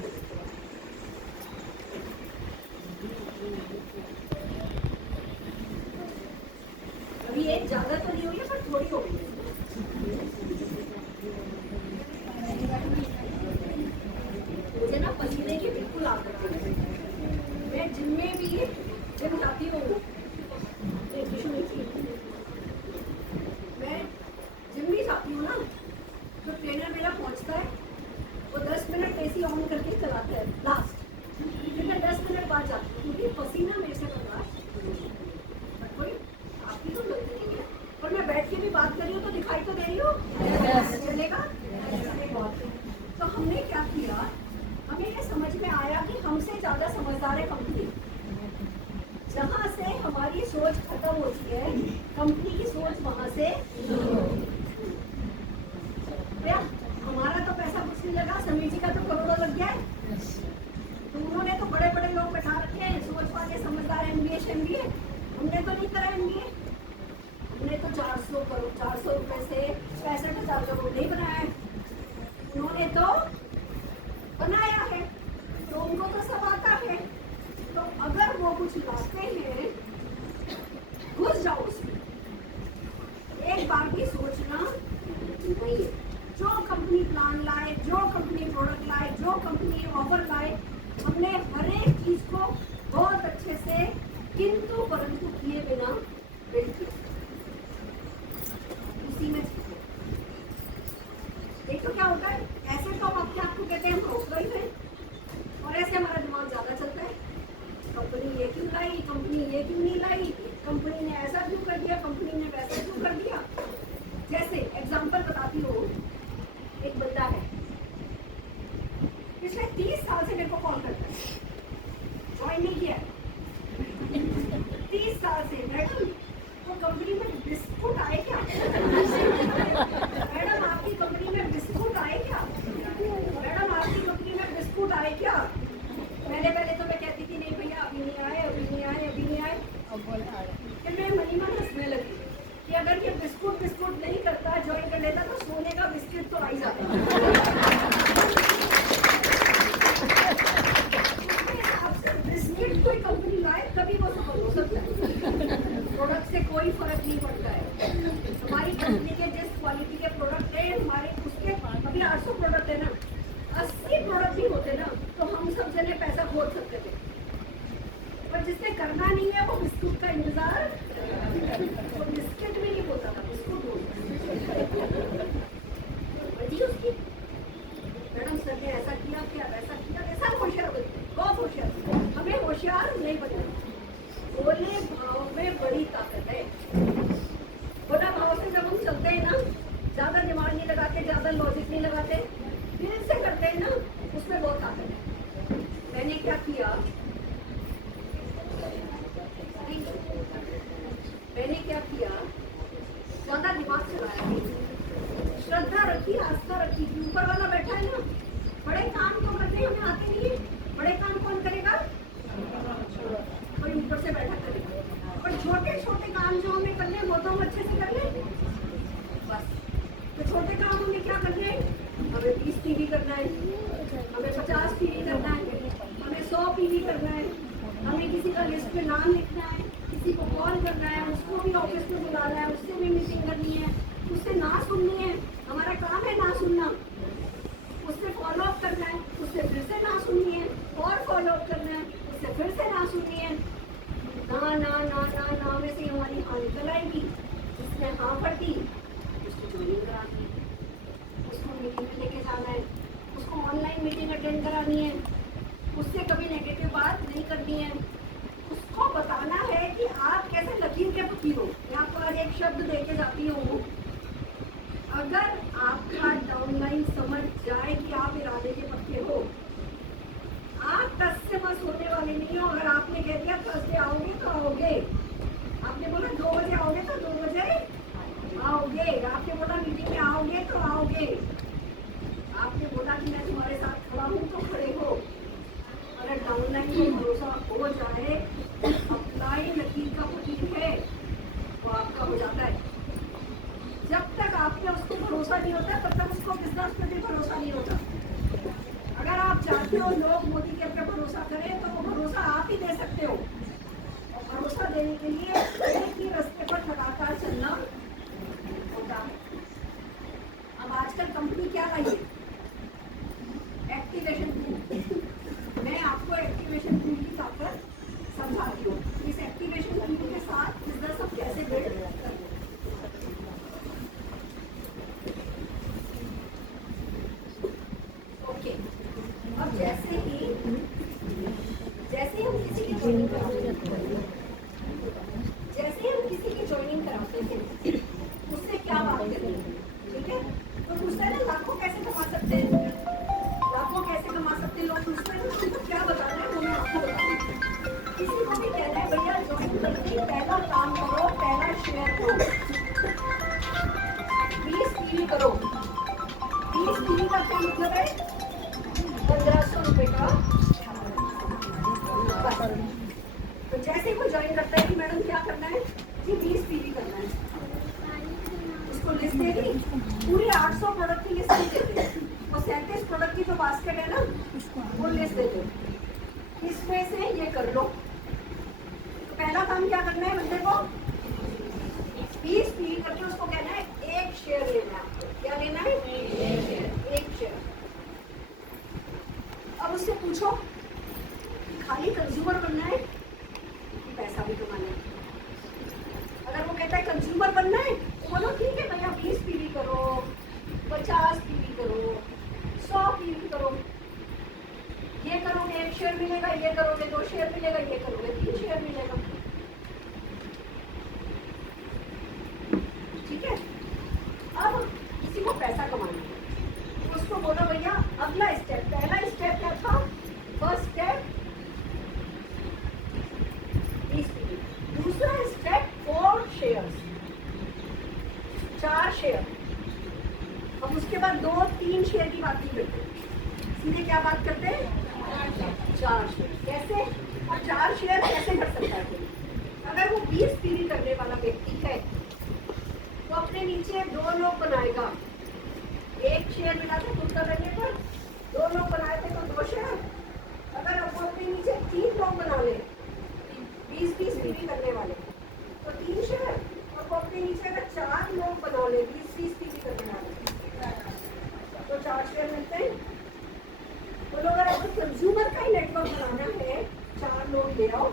अभी एक ज्यादा तो नहीं हुई है, पर थोड़ी हो गई है। मुझे ना पसीने की बिल्कुल आदत है। मैं जिम में भी जिम जाती हूँ, मैं जिम भी जाती हूँ ना, तो ट्रेनर मेरा पहुँचता है, वो 10 मिनट एसी ऑन करके चलाते हैं लास्ट, फिर मैं 10 मिनट बाद जाती हूँ क्योंकि पसीना मेरे से बर्दाश्त कोई आपकी तो गलती नहीं है, पर मैं बैठ के भी बात कर रही हूँ तो दिखाई तो दे रही हूँ, चलेगा। तो हमने क्या किया, हमें ये समझ में आया कि हमसे ज्यादा समझदार है कंपनी। जहाँ से हमारी सोच खत्म होती है, कंपनी की सोच वहां से क्या, हमारा तो पैसा कुछ नहीं लगा, समीर जी का तो करोड़ों लग गया है, तो उन्होंने तो बड़े बड़े लोग बैठा रखे हैं, सोच वाले समझदार MBA, हमने तो नहीं करा MBA, हमने तो 400 रुपए से 65,000 करोड़ नहीं बनाया है, उन्होंने तो बनाया है, तो उनको तो सब आता है। तो अगर वो कुछ लाते हैं, घुस जाओ उसमें, एक बार भी सोचना नहीं है। जो कंपनी प्लान लाए, जो कंपनी प्रोडक्ट लाए, जो कंपनी ऑफर लाए, हमने हर एक चीज को बहुत अच्छे से किंतु परंतु किए बिना बिल्ड किया, उसी में एक तो क्या होता है, ऐसे तो हम अपने आप को कहते हैं हम हाउसवाइफ हैं, और ऐसे हमारा दिमाग ज्यादा चलता है, कंपनी ये क्यों लाई, कंपनी ये क्यों नहीं लाई, कंपनी ने ऐसा क्यों कर दिया, कंपनी ने वैसा क्यों कर दिया। जैसे एग्जांपल बताती हूँ, एक बंदा है पिछले 30 साल से मेरे को कॉल करता है, ज्वाइन नहीं किया 30 साल से, मैडम वो कंपनी में बिस्कुट आए क्या, मैडम आपकी कंपनी में बिस्कुट आए क्या, मैडम आपकी कंपनी में बिस्कुट आए क्या। पहले तो मैं कहती थी नहीं भैया अभी नहीं आए, अभी नहीं आए, अभी नहीं आए, फिर मैं मनी मन हंसने लगी कि अगर ये बिस्कुट नहीं करता, ज्वाइन कर लेता तो सोने का बिस्किट तो आ ही जाता। बिस्किट कोई कंपनी लाए तभी वो सफल हो सकता है, प्रोडक्ट से कोई फर्क नहीं पड़ता है। हमारी कंपनी के जिस क्वालिटी के प्रोडक्ट है, हमारे उसके अभी 800 प्रोडक्ट है ना, 80 प्रोडक्ट भी होते ना तो हम सब जने पैसा खोल सकते थे, पर जिसने करना नहीं है वो बिस्कुट का इंतजार, वो बिस्किट भी नहीं बोलता था, बिस्कुट बोलता उसकी। मैडम सर ने ऐसा किया क्या, वैसा किया, वैसा होशियार बनते, बहुत होशियार, हमें होशियार नहीं बनना। बोले भाव में बड़ी ताकत है, बोला भाव से जब हम चलते हैं ना, ज्यादा दिमाग नहीं लगाते, ज्यादा लॉजिक नहीं लगाते, दिल से करते हैं ना, उसमें बहुत ताकत है। मैंने क्या किया, ज्यादा दिमाग चलाया, श्रद्धा रखी, आस्था रखी, ऊपर वाला बैठा है ना, बड़े काम तो करने हमें आते नहीं है, बड़े काम कौन करेगा, कोई ऊपर से बैठा करेगा, पर छोटे छोटे काम जो हमें करने वो तो हम अच्छे से कर ले बस। तो छोटे काम हमें क्या करने हैं, हमें 20 PV करना है, हमें 50 PV करना है, हमें 100 PV करना है, हमें किसी का लिस्ट में नाम लिखना है, किसी को कॉल करना है, उसको भी ऑफिस में बुलाना है, उससे भी मीटिंग करनी है, उससे ना सुननी है, हमारा काम है ना सुनना, उससे फॉलो अप करना है, उससे फिर से ना सुननी है, और फॉलो अप करना है, उससे फिर से ना सुननी है, ना ना ना ना ना में से हमारी हाँ निकल आएगी, जिसने हाँ भर दी उसको ज्वाइनिंग करानी है, उसको मीटिंग में लेके जाना है, उसको ऑनलाइन मीटिंग अटेंड करानी है, उससे कभी नेगेटिव बात नहीं करनी है, उसको बताना है कि आप कैसे लकीर के पति हो। मैं आपको आज एक शब्द देके जाती हूँ, अगर आपका डाउनलाइन समझ जाए कि आप इरादे के पक्के हो, आप 10 से बस होने वाले नहीं हो। अगर आपने कह दिया थर्सडे आओगे तो आओगे, आपने बोला 2 बजे आओगे तो 2 बजे आओगे, आपने बोला मीटिंग में आओगे तो आओगे, आपने बोला कि मैं तुम्हारे साथ खड़ा हूँ तो खड़े हो, क्यों लोग मोदी के ऊपर भरोसा करें, तो वो भरोसा आप ही दे सकते हो। और भरोसा देने के लिए एक ही रास्ते पर लगातार चलना होता है। अब आजकल कंपनी क्या लाई है? Activation tool. मैं आपको एक्टिवेशन टूल की ताकत समझाती हूँ। इस एक्टिवेशन टूल के साथ बिजनेस हम कैसे बिल्ड करते हैं। ओके, अब जैसे ही हम किसी की ज्वाइनिंग कराते हैं, उससे क्या बात करते हैं, ठीक है? तो पूछता है ना लाखों कैसे कमा सकते हैं, लाखों कैसे कमा सकते हैं, लोग पूछते हैं ना, उनको क्या बताना है वो मैं आपको बताऊँ। किसी को भी कहना है भैया ज्वाइन करके ही पहला काम करो, पहला शेयर करो, 20 पीवी करो। 20 पीवी का क्या मतलब है? 1500 रुपए का। तो जैसे कोई ज्वाइन करता है कि मैडम क्या करना है जी, 20 पीवी करना है, उसको लिस्ट दे दी, पूरे 800 प्रोडक्ट की लिस्ट नहीं देते, वो 37 प्रोडक्ट की जो बास्केट है ना वो लिस्ट देते, इसमें से ये कर लो। तो पहला काम क्या करना है बंदे को? 20 पीवी करके उसको कहना है एक शेयर लेना है आपको। क्या लेना है? एक शेयर। अब उससे पूछो कि खाली कंज्यूमर बनना है कि पैसा भी कमाना है। अगर वो कहता है कंज्यूमर बनना है तो बोलो ठीक है भैया 20 पीवी करो, 50 पीवी करो, 100 पीवी करो। ये करोगे 1 शेयर मिलेगा, ये करोगे 2 शेयर मिलेगा, ये करोगे 3 शेयर मिलेगा। ठीक है? अब किसी को पैसा कमाना है तो उसको बोलो भैया अगला स्टेप, पहला स्टेप क्या था? First step 20 PV. दूसरा स्टेप 4 शेयर्स, 4 शेयर। अब उसके बाद 2-3 शेयर की बात नहीं करते, सीधे क्या बात करते हैं? 4 शेयर। कैसे? अब 4 शेयर कैसे कर सकता है कोई? अगर वो 20 पीवी करने वाला व्यक्ति है तो अपने नीचे 2 लोग बनाएगा। 1 शेयर मिला था खुद का करने पर, 2 लोग बनाए थे तो 2 शेयर। अगर वो अपने नीचे 3 लोग बना ले 20-20 पीवी करने वाले तो 3 शेयर, और वो अपने नीचे अगर 4 लोग बना ले 20-20 पीवी करने वाले तो 4 शेयर मिलते हैं। तो अगर आपको कंज्यूमर का ही नेटवर्क बनाना है, 4 लोग ले आओ,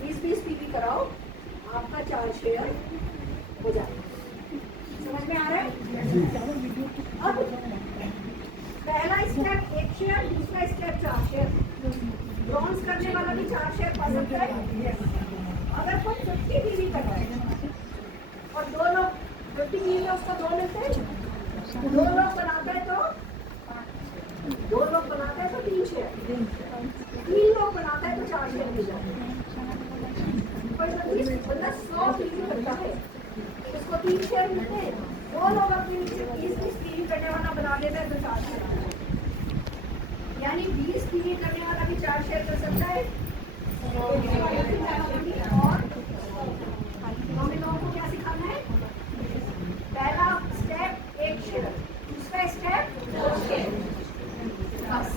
20-20 पीवी कराओ, आपका 4 शेयर हो जाएगा। समझ में आ रहा है? अब पहला स्टेप 1 शेयर, दूसरा स्टेप 4 शेयर। ब्रॉन्ज करने वाला भी 4 शेयर पा सकता है। अगर कोई 50 पीवी कर रहा है और 2 लोग 50 पीवी में उसको 2 मिलते हैं, 2 लोग बनाते हैं तो 2 लोग बनाते हैं तो 3 शेयर, 3 लोग बनाते हैं तो 4 शेयर मिल जाते हैं। मतलब 100 पीवी करता है उसको 3 शेयर मिलते हैं, 2 लोग अपने नीचे 20-20 पीवी करने वाला बना देते हैं तो 4 शेयर। यानी 20 पीवी करने वाला भी 4 शेयर कर सकता है। और हमें लोगों को क्या सिखाना है? पहला स्टेप 1 शेयर, दूसरा स्टेप 2 शेयर, बस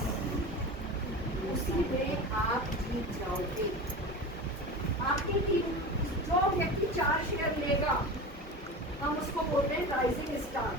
उसी में आप जीत जाओगे। आपकी टीम जो व्यक्ति 4 शेयर लेगा हम उसको बोलते हैं राइजिंग स्टार।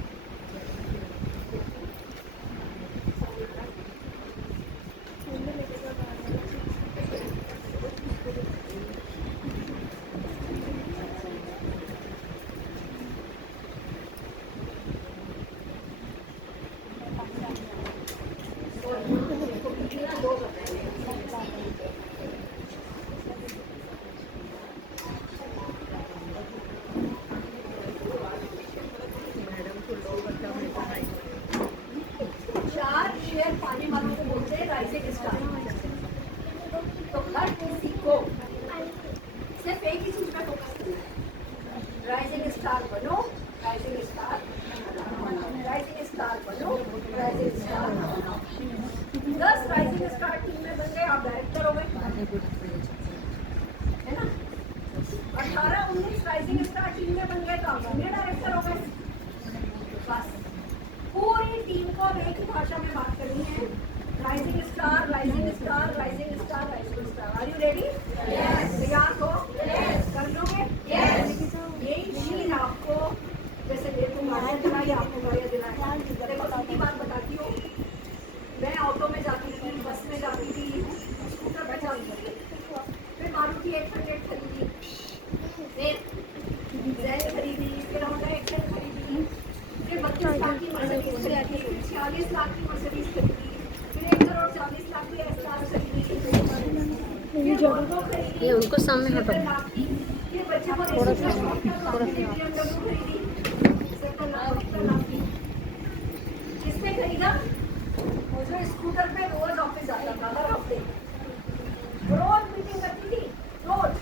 ये उनको सामने हटो। ये बच्चे को थोड़ा सा किसने खरीदा? वो जो स्कूटर पे रोज ऑफिस आता था हर हफ्ते, रोज मीटिंग करती थी, रोज।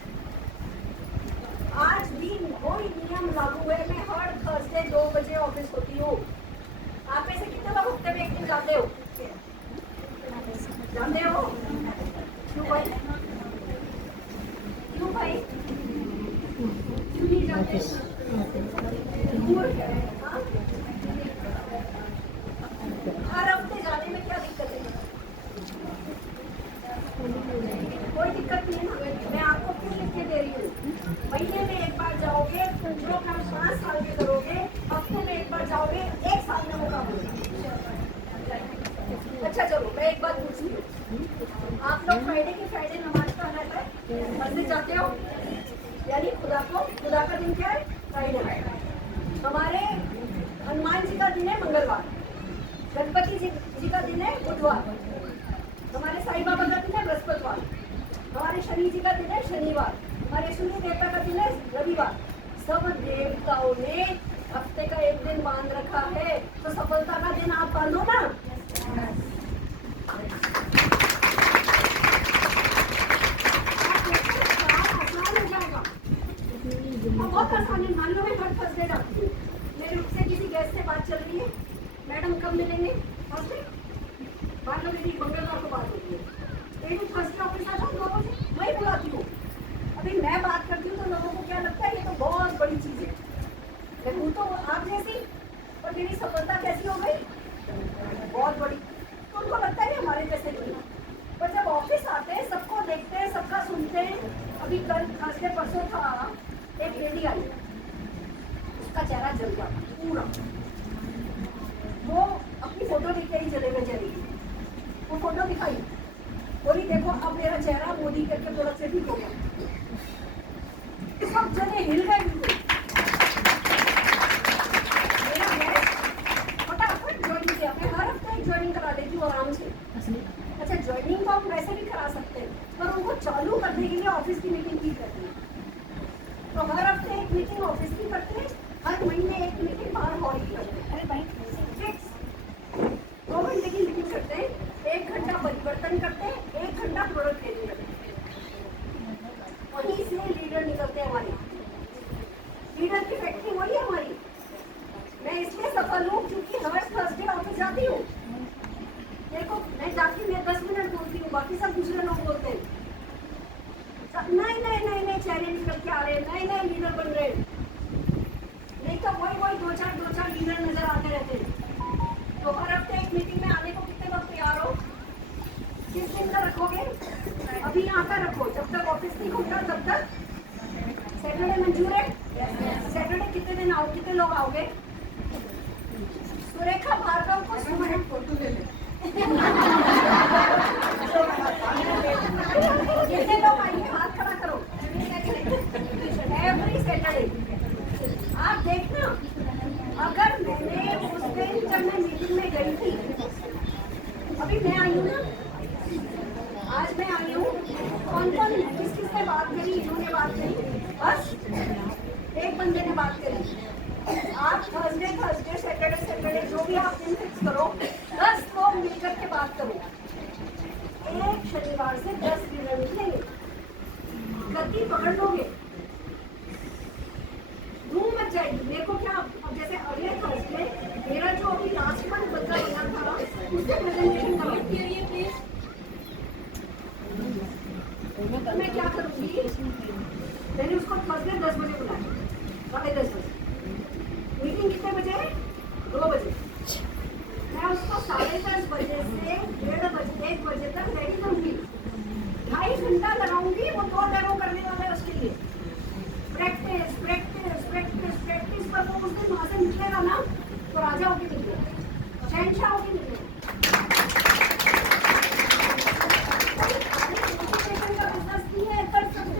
आज भी वही नियम लागू है। मैं हर थर्सडे 2 बजे ऑफिस होती हूँ। आप में से कितने लोग हफ्ते में 1 दिन जाते हो? जानते हो क्यों भाई? क्यों भाई? क्यों नहीं जाते? दूर है, हाँ? हर हफ्ते जाने में क्या दिक्कत है? कोई दिक्कत नहीं है। मैं आपको क्यों लिख के दे रही हूँ? महीने में 1 बार जाओगे, जो काम 5 साल में करोगे, हफ्ते में 1 बार जाओगे, 1 साल में वो काम होगा। अच्छा चलो, मैं एक बात पूछती हूँ। आप लोग फ्राइडे की फ्राइडे नमाज पढ़ना है, मस्जिद जाते हो? यानी खुदा का दिन क्या है? फ्राइडे। हमारे हनुमान जी का दिन है मंगलवार, गणपति जी का दिन है बुधवार, हमारे साईं बाबा का दिन है बृहस्पतिवार, हमारे शनि जी का दिन है शनिवार, हमारे सूर्य देवता का दिन है रविवार। सब देवताओं ने हफ्ते का 1 दिन बांध रखा है, तो सफलता का दिन आप बांधो ना। बहुत आसान है। मान लो मैं हर थर्सडे जाती हूँ, मेरे से किसी गेस्ट से बात चल रही है, मैडम कब मिलेंगे? थर्सडे। मान लो मेरी मंगलवार को बात होती है, लेकिन थर्सडे ऑफिस आ जाओ 2 बजे, वही बुलाती हूँ। अभी मैं बात करती हूँ तो लोगों को क्या लगता है ये तो बहुत बड़ी चीज़ है। मैं हूँ तो आप जैसी, पर मेरी सफलता कैसी हो गई? बहुत बड़ी। तो उनको लगता है हमारे जैसे नहीं, पर जब ऑफिस आते हैं, सबको देखते हैं, सबका सुनते हैं। अभी कल थर्सडे परसों था, एक लेडी आई, उसका चेहरा जल गया पूरा। वो अपनी फोटो लेके ही चले गए चली। वो फोटो दिखाई, बोली देखो अब मेरा चेहरा मोदी करके प्रोडक्ट से ठीक हो गया। सब जने हिल गए बिल्कुल। मेरा गेस्ट फटाफट ज्वाइनिंग किया। मैं हर हफ्ते ज्वाइनिंग करा देती हूँ आराम से। अच्छा, ज्वाइनिंग को हम वैसे भी करा सकते हैं, पर उनको चालू करने के लिए ऑफिस की मीटिंग की करती है। तो हर हफ्ते 1 मीटिंग ऑफिस की करते हैं, हर महीने 1 मीटिंग बाहर हॉल की करते हैं। अरे भाई फिक्स 2 घंटे की मीटिंग करते हैं, 1 घंटा परिवर्तन करते हैं, 1 घंटा प्रोडक्ट ट्रेनिंग करते हैं। वहीं से लीडर निकलते हैं हमारे। लीडर की फैक्ट्री वही है हमारी। मैं इसलिए सफल हूँ क्योंकि हर थर्सडे ऑफिस जाती हूँ। देखो मैं जाती हूँ, मैं 10 मिनट बोलती हूँ, बाकी सब दूसरे लोग बोलते हैं नहीं चेहरे निकल के आ रहे हैं, नए लीडर बन रहे हैं। नहीं तो वही 2-4 लीडर नजर आते रहते हैं। तो हर हफ्ते 1 मीटिंग में आने को कितने लोग तैयार हो? किस दिन का रखोगे? अभी यहाँ का रखो, जब तक ऑफिस नहीं खुलता तब तक। सैटरडे मंजूर है? सैटरडे कितने दिन आओ, कितने लोग आओगे? सुरेखा भार्गव को फोटो ले ले। कितने लोग आएंगे? हाथ खड़ा करो। एवरी सैटरडे आप देखना। अगर मैंने उस दिन जब मैं मीटिंग में गई थी, अभी मैं आई हूँ ना, आज मैं आई हूँ, कौन किसने बात करी? इन्होंने बात करी, बस 1 बंदे ने बात करी। आप थर्सडे सैटरडे जो भी आप दिन फिक्स करो, 10 लोग मिलकर के बात करो। एक शनिवार से 10 लीडर निकलेंगे, गति पकड़ लोगे, धूम मच जाएगी। मेरे को क्या, अब जैसे अगले थर्सडे मेरा जो अभी लास्ट मंथ बदला बना था, उससे प्रेजेंटेशन कमेंट करिए प्लीज। तो मैं क्या करूँगी, मैंने उसको थर्सडे 10 बजे बुलाया, 10:30 बजे। मीटिंग कितने बजे है? 2 बजे। मैं उसको 10:30 बजे से 1:30 बजे 1 बजे तक रेडी करूँगी। 2.5 घंटा लगाऊंगी। वो 2 डेमो करने वाला है, उसके लिए प्रैक्टिस प्रैक्टिस प्रैक्टिस प्रैक्टिस। पर वो उस दिन वहाँ से निकलेगा ना तो राजा होके निकलेगा, शहनशाह होके निकलेगा। का बिजनेस नहीं है, कर सकते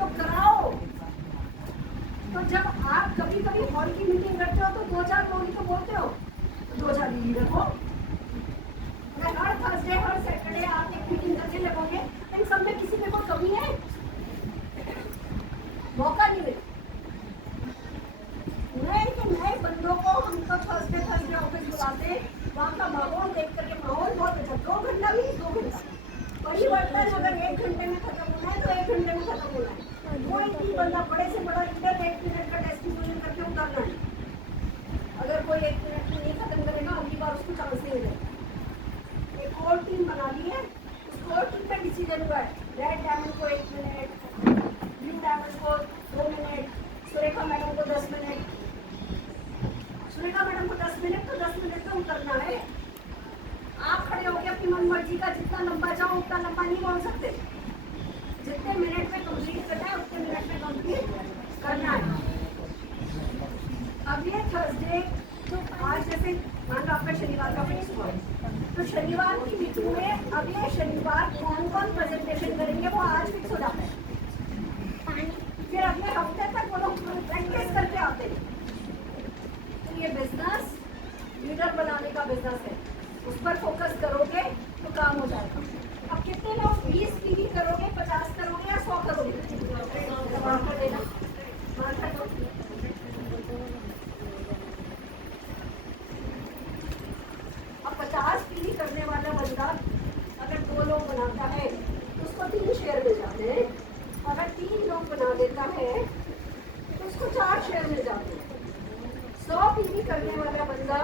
हो कराओ। तो जब आप कभी हॉल की मीटिंग करते हो तो 2-4 लोग ही तो बोलते हो, 2-4 लीडर हो। मैं हर स्कोर टीम बना ली है, स्कोर टीम में डिसीजन हुआ है, रेड डायमंड को 1 मिनट, ब्लू डायमंड को 2 मिनट, सुरेखा मैडम को 10 मिनट, सुरेखा मैडम को 10 मिनट, तो 10 मिनट तो उतरना है। आप खड़े होकर अपनी मन मर्जी का जितना लंबा चाहो उतना लंबा नहीं बोल सकते। जितने मिनट में कंप्लीट करना है उतने मिनट में कंप्लीट करना है। अब ये थर्सडे, तो आज जैसे मान लो आपका शनिवार का फिक्स हुआ, तो शनिवार की मीटिंग में अगले शनिवार कौन कौन प्रेजेंटेशन करेंगे वो आज फिक्स हो जाता है। फिर अगले हफ्ते तक वो लोग प्रैक्टिस करके आते हैं। तो ये बिजनेस लीडर बनाने का बिजनेस है, उस पर फोकस करोगे तो काम हो जाएगा। अब कितने लोग 20 पीवी करोगे, 50 करोगे या 100 करोगे? मार्कर देना, मार्कर दो। अब 50 पीवी करने वाला बंदा अगर 2 लोग बनाता है तो उसको 3 शेयर मिल जाते हैं। अगर 3 लोग बना देता है तो उसको 4 शेयर मिल जाते हैं। 100 पीवी करने वाला बंदा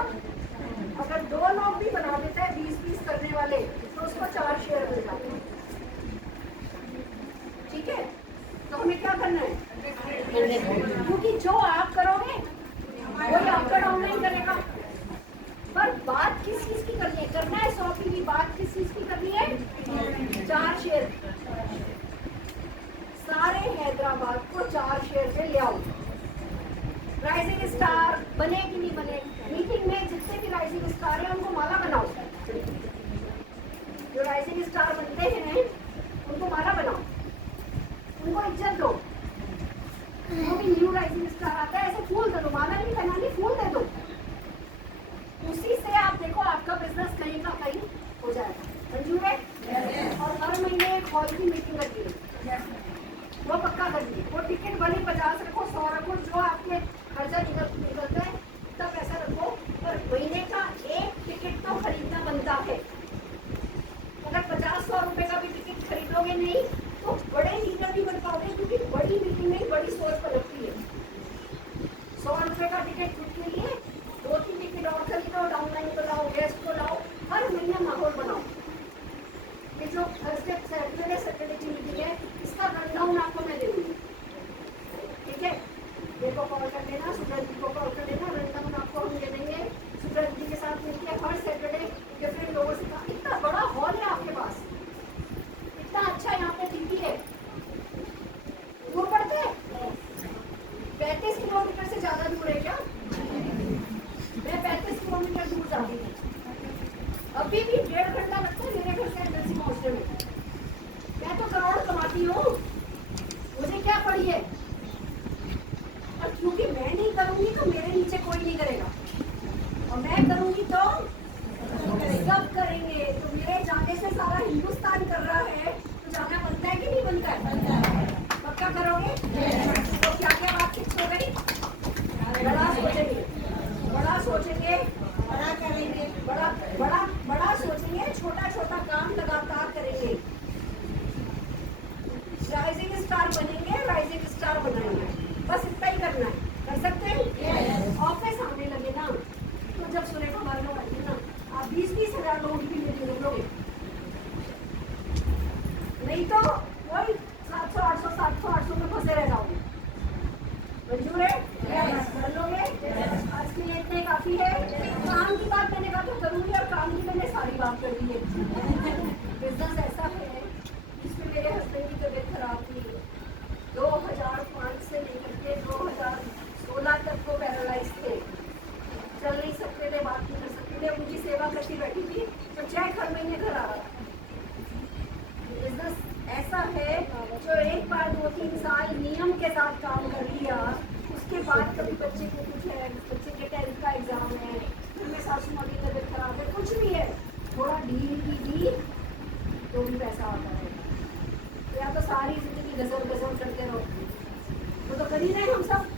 अगर 2 लोग भी बना देता है 20-20 करने वाले, तो उसको 4 शेयर मिल जाते हैं। ठीक है, तो हमें क्या करना है? क्योंकि जो आप करोगे वही आपका डाउनलाइन करेगा। पर बात किस चीज की करनी है? करना है 100 की भी बात किस चीज की करनी है? 4 शेयर। सारे हैदराबाद को 4 शेयर में ले आओ। राइजिंग स्टार बने कि नहीं बने, मीटिंग में जितने भी राइजिंग स्टार हैं उनको माला बनाओ। जो राइजिंग स्टार बनते हैं उनको माला बनाओ, उनको इज्जत दो। जो भी न्यू राइजिंग स्टार आता है ऐसे फूल दे दो, माला नहीं बनानी, फूल दे दो। उसी से आप देखो आपका बिजनेस कहीं का कहीं हो जाएगा। मंजूर है? और हर महीने एक हॉल की मीटिंग रखिए, वो पक्का करिए। वो टिकट भले 50 रखो, 100 रखो, जो आपके खर्चा निकलता है तब ऐसा रखो, पर महीने का एक टिकट तो खरीदना बनता है। अगर 50-100 रुपए का भी टिकट खरीदोगे नहीं तो बड़े लीडर नहीं बन पाओगे, क्योंकि बड़ी मीटिंग में बड़ी सोच पलटती है। 100 रुपए का टिकट खुद के लिए, 2-3 टिकट और खरीदो, डाउनलाइन को लाओ, गेस्ट को लाओ, हर महीने माहौल बनाओ। ये जो थर्सडे सैटरडे की मीटिंग है इसका रनडाउन आपको मैं दे दूँगी। ठीक है, मेरे को कॉल कर लेना, सुब्रत जी को कॉल कर लेना, रनडाउन आपको हम दे देंगे। सुब्रत जी के साथ मिलकर हर सैटरडे डिफरेंट लोगों से। इतना बड़ा हॉल है आपके पास, इतना अच्छा यहाँ पे टीवी है। दूर पड़ते हैं 35 किलोमीटर से ज्यादा दूर है क्या? मैं 35 किलोमीटर दूर जाती हूँ, अभी भी 1.5 घंटा लगता है मेरे घर से एमएलसी पहुँचने में। मैं तो करोड़ कमाती हूँ, मुझे क्या पड़ी है? और क्योंकि मैं नहीं करूँगी तो मेरे नीचे कोई नहीं करेगा, और मैं करूँगी तो सब करेंगे। तो मेरे जाने से सारा हिंदुस्तान कर रहा है, तो जाना बनता है कि नहीं बनता है? पक्का करोगे? तो क्या क्या बात फिक्स हो गई? बड़ा सोचेंगे, बड़ा सोचेंगे, बड़ा करेंगे, बड़ा बड़ा बड़ा सोचेंगे, छोटा छोटा काम लगातार करेंगे। राइजिंग स्टार बनेंगे, राइजिंग स्टार बनाएंगे, बस इतना ही करना है। कर सकते हैं? ऑफिस आने लगे ना, तो जब सुरेखा वालों आएंगे ना, आप 20-20 हजार लोगों की मीटिंग लोगे, नहीं तो वही 700-800 में फंसे रह जाओगे। मंजूर है? कर लोगे? आज के लिए इतने काफी है। काम की बात मैंने कहा तो करूंगी, और काम की मैंने सारी बात कर दी है। बिजनेस ऐसा है जिसमें मेरे हस्बैंड की तबीयत खराब थी, 2005 से लेकर के 2016 तक वो पैरालाइज थे, चल नहीं सकते थे, बात नहीं कर सकते थे। उनकी सेवा करती बैठी थी, तो चेक हर महीने घर आ रहा था। बिजनेस ऐसा है जो एक बार 2-3 साल नियम के साथ काम कर लिया, उसके बाद कभी बच्चे को कुछ है, बच्चे के 10th का एग्जाम है, फिर में सासू माँ की तबीयत खराब है, कुछ भी है, थोड़ा ढील की दी तो भी पैसा आता है। या तो सारी जिंदगी गजल करते रहो, वो तो कर ही रहे हम सब।